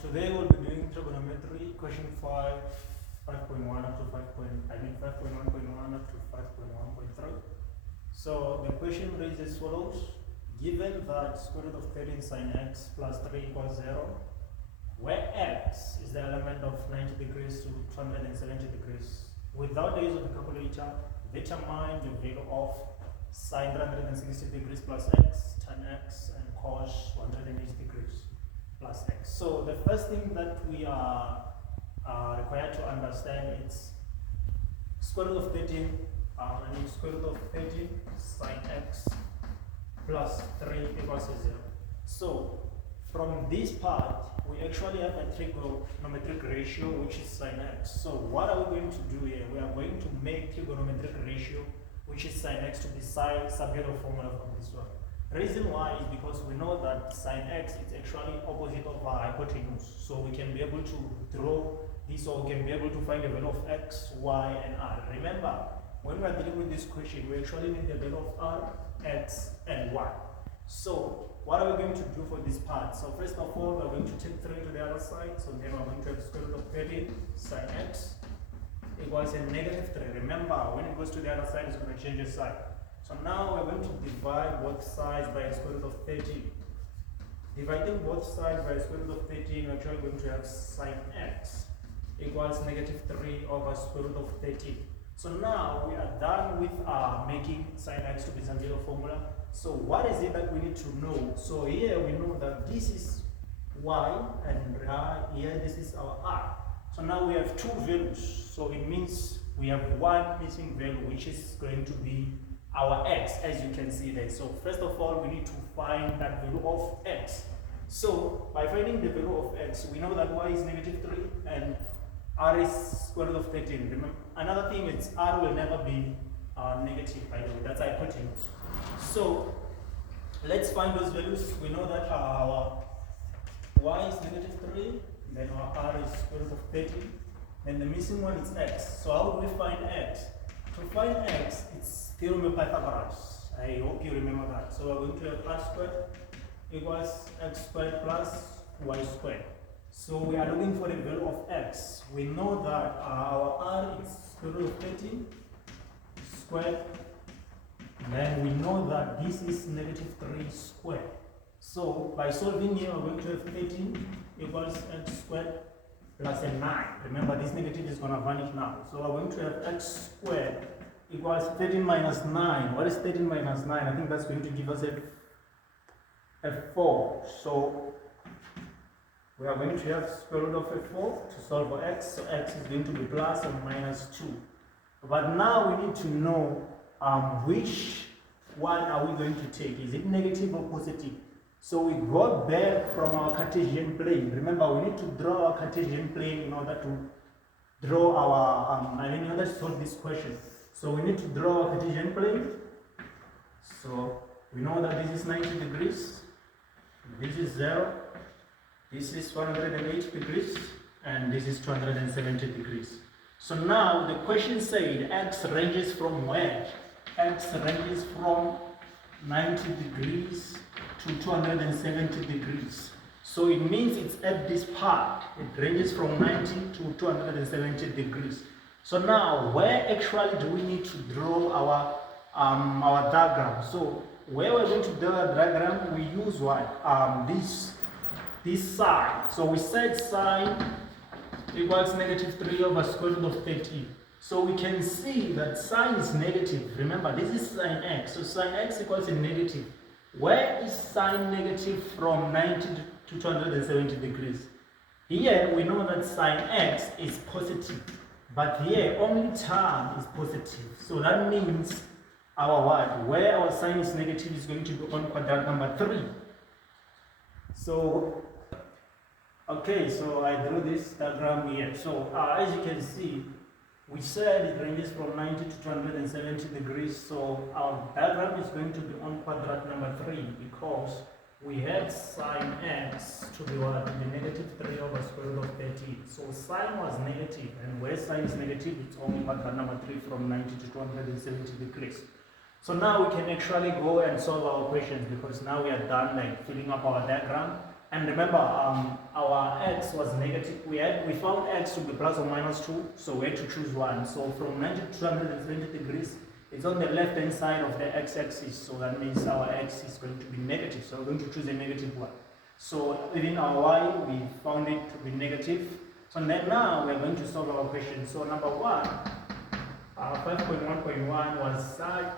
Today we'll be doing trigonometry, question 5.1 up to 5.1.1 up to 5.1.3. So the question reads as follows: given that square root of 13 sine x plus 3 equals 0, where x is the element of 90 degrees to 270 degrees, without the use of a calculator, determine the value of sine 360 degrees plus x, tan x, and cos 180 degrees plus x. So the first thing that we are required to understand is square root of 13, square root of 13 sine x plus 3 equals 0. So from this part, we actually have a trigonometric ratio, which is sine x. So what are we going to do here? We are going to make trigonometric ratio, which is sine x, to be subject of formula from this one. Reason why is because we know that sine x is actually opposite of our hypotenuse. So we can be able to draw this, or we can be able to find the value of x, y, and r. Remember, when we are dealing with this question, we actually need the value of r, x, and y. So what are we going to do for this part? So first of all, we're going to take 3 to the other side. So then we're going to have square root of 13 sine x equals a negative 3. Remember, when it goes to the other side, it's going to change the sign. So now we're going to divide both sides by a square root of 13. Dividing both sides by a square root of 13, we're actually going to have sine x equals negative 3 over square root of 13. So now we are done with making sine x to be some zero formula. So what is it that we need to know? So here we know that this is y, and here this is our r. So now we have two values. So it means we have one missing value, which is going to be our x, as you can see there. So first of all, we need to find that value of x. So by finding the value of x, we know that y is negative 3 and r is square root of 13. Remember, another thing is r will never be negative, by the way. That's hypotenuse. So let's find those values. We know that our y is negative 3, then our r is square root of 13, then the missing one is x. So how do we find x? To find x, it's theorem of Pythagoras. I hope you remember that. So we're going to have r squared equals x squared plus y squared. So we are looking for the value of x. We know that our r is square root of 13 squared. Then we know that this is negative 3 squared. So by solving here, we're going to have 13 equals x squared plus a 9. Remember, this negative is going to vanish now. So we're going to have x squared equals 13 minus 9. What is 13 minus 9? I think that's going to give us a 4. So we are going to have square root of a 4 to solve for x. So x is going to be plus or minus 2. But now we need to know which one are we going to take. Is it negative or positive? So we go back from our Cartesian plane. Remember, we need to draw our Cartesian plane in order to draw our, in order to solve this question. So we need to draw our Cartesian plane. So we know that this is 90 degrees, this is 0, this is 108 degrees, and this is 270 degrees. So now the question said x ranges from where? X ranges from 90 degrees to 270 degrees. So it means it's at this part. It ranges from 90 to 270 degrees. So now, where actually do we need to draw our diagram? So where we're going to draw a diagram, we use what? This side. So we said sine equals negative 3 over square root of 13. So we can see that sine is negative. Remember, this is sine x. So sine x equals a negative. Where is sine negative from 90 to 270 degrees? Here we know that sine x is positive, but here only tan is positive. So that means our what? Where our sine is negative is going to be on quadrant number 3. So okay, so I drew this diagram here. So as you can see, we said it ranges from 90 to 270 degrees. So our diagram is going to be on quadrant number 3 because we had sine x to be what? To be negative 3 over square root of 13. So sine was negative, and where sine is negative, it's only quadrant number 3 from 90 to 270 degrees. So now we can actually go and solve our questions because now we are done filling up our diagram. And remember, our x was negative. We found x to be plus or minus 2, so we had to choose one. So from 90 to 270 degrees, it's on the left hand side of the x-axis, so that means our x is going to be negative. So we're going to choose a negative one. So within our y, we found it to be negative. So then now we're going to solve our question. So number 1, 5.1.1 was sine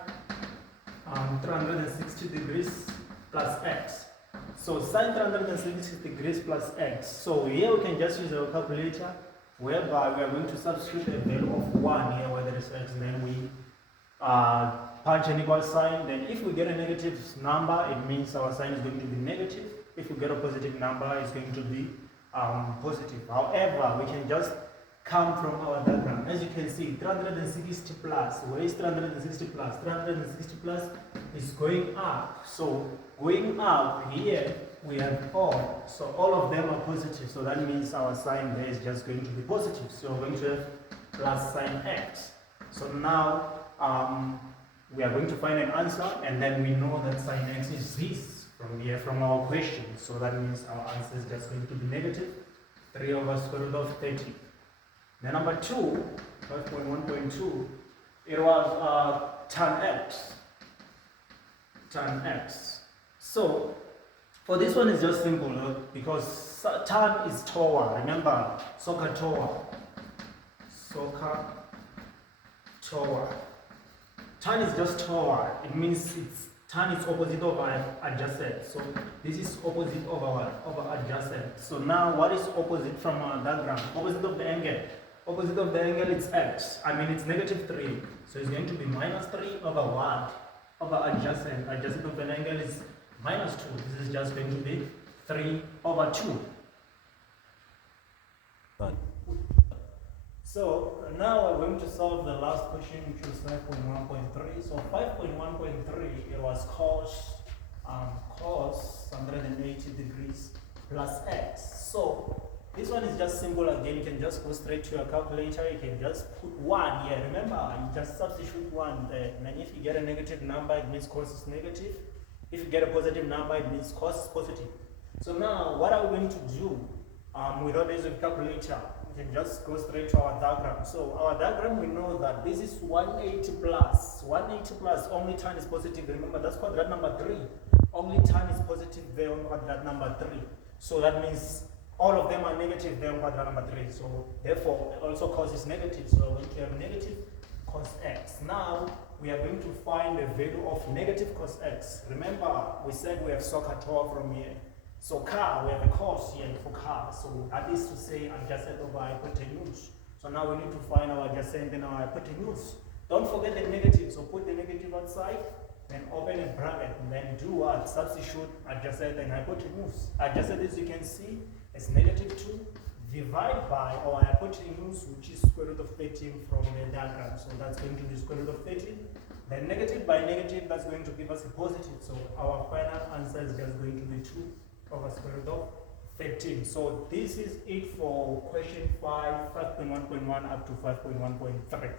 360 degrees plus x. So sine 360 degrees plus x. So here we can just use our calculator, whereby we are going to substitute a value of 1 here where there is x, and then we punch an equal sign. Then if we get a negative number, it means our sign is going to be negative. If we get a positive number, it's going to be positive. However, we can just come from our diagram. As you can see, 360 plus, where is 360 plus? 360 plus is going up. So going up here, we have all. So all of them are positive. So that means our sign there is just going to be positive. So we're going to have plus sine x. So now we are going to find an answer, and then we know that sine x is this from here, from our question. So that means our answer is just going to be negative 3 over square root of 30. Then number 2, 5.1.2, it was tan x. Tan x. So for this one, it's just simple because tan is tower. Remember, soccer tower. Soccer tower. Tan is just tower. It means tan is opposite of adjacent. So this is opposite of our adjacent. So now what is opposite from our diagram? Opposite of the angle. Opposite of the angle is x. I mean it's negative 3. So it's going to be minus 3 over what? Over adjacent. Adjacent of an angle is minus 2. This is just going to be 3 over 2. So now we're going to solve the last question, which was 5.1.3. So 5.1.3, it was cos 180 degrees plus x. So this one is just simple again. You can just go straight to your calculator. You can just put 1 here. Remember, you just substitute 1 there. And then if you get a negative number, it means cos is negative. If you get a positive number, it means cos is positive. So now, what are we going to do without using a calculator? We can just go straight to our diagram. So our diagram, we know that this is 180 plus. 180 plus, only tan is positive. Remember, that's quadrant number 3. Only tan is positive there on quadrant number 3. So that means all of them are negative there on quadrant number 3. So therefore, also cos is negative. So we're going to have negative cos x. Now, we are going to find the value of negative cos x. Remember, we said we have soccer tower from here. So car, we have a cos here for car. So that is to say adjacent over hypotenuse. So now we need to find our adjacent and our hypotenuse. Don't forget the negative. So put the negative outside, then open a bracket, and then do what? Substitute adjacent and hypotenuse. Adjacent, as you can see, is negative 2. Divide by our hypotenuse, which is square root of 13 from the diagram. So that's going to be square root of 13. Then negative by negative, that's going to give us a positive. So our final answer is just going to be 2 over square root of 13. So this is it for question 5, 5.1.1 up to 5.1.3.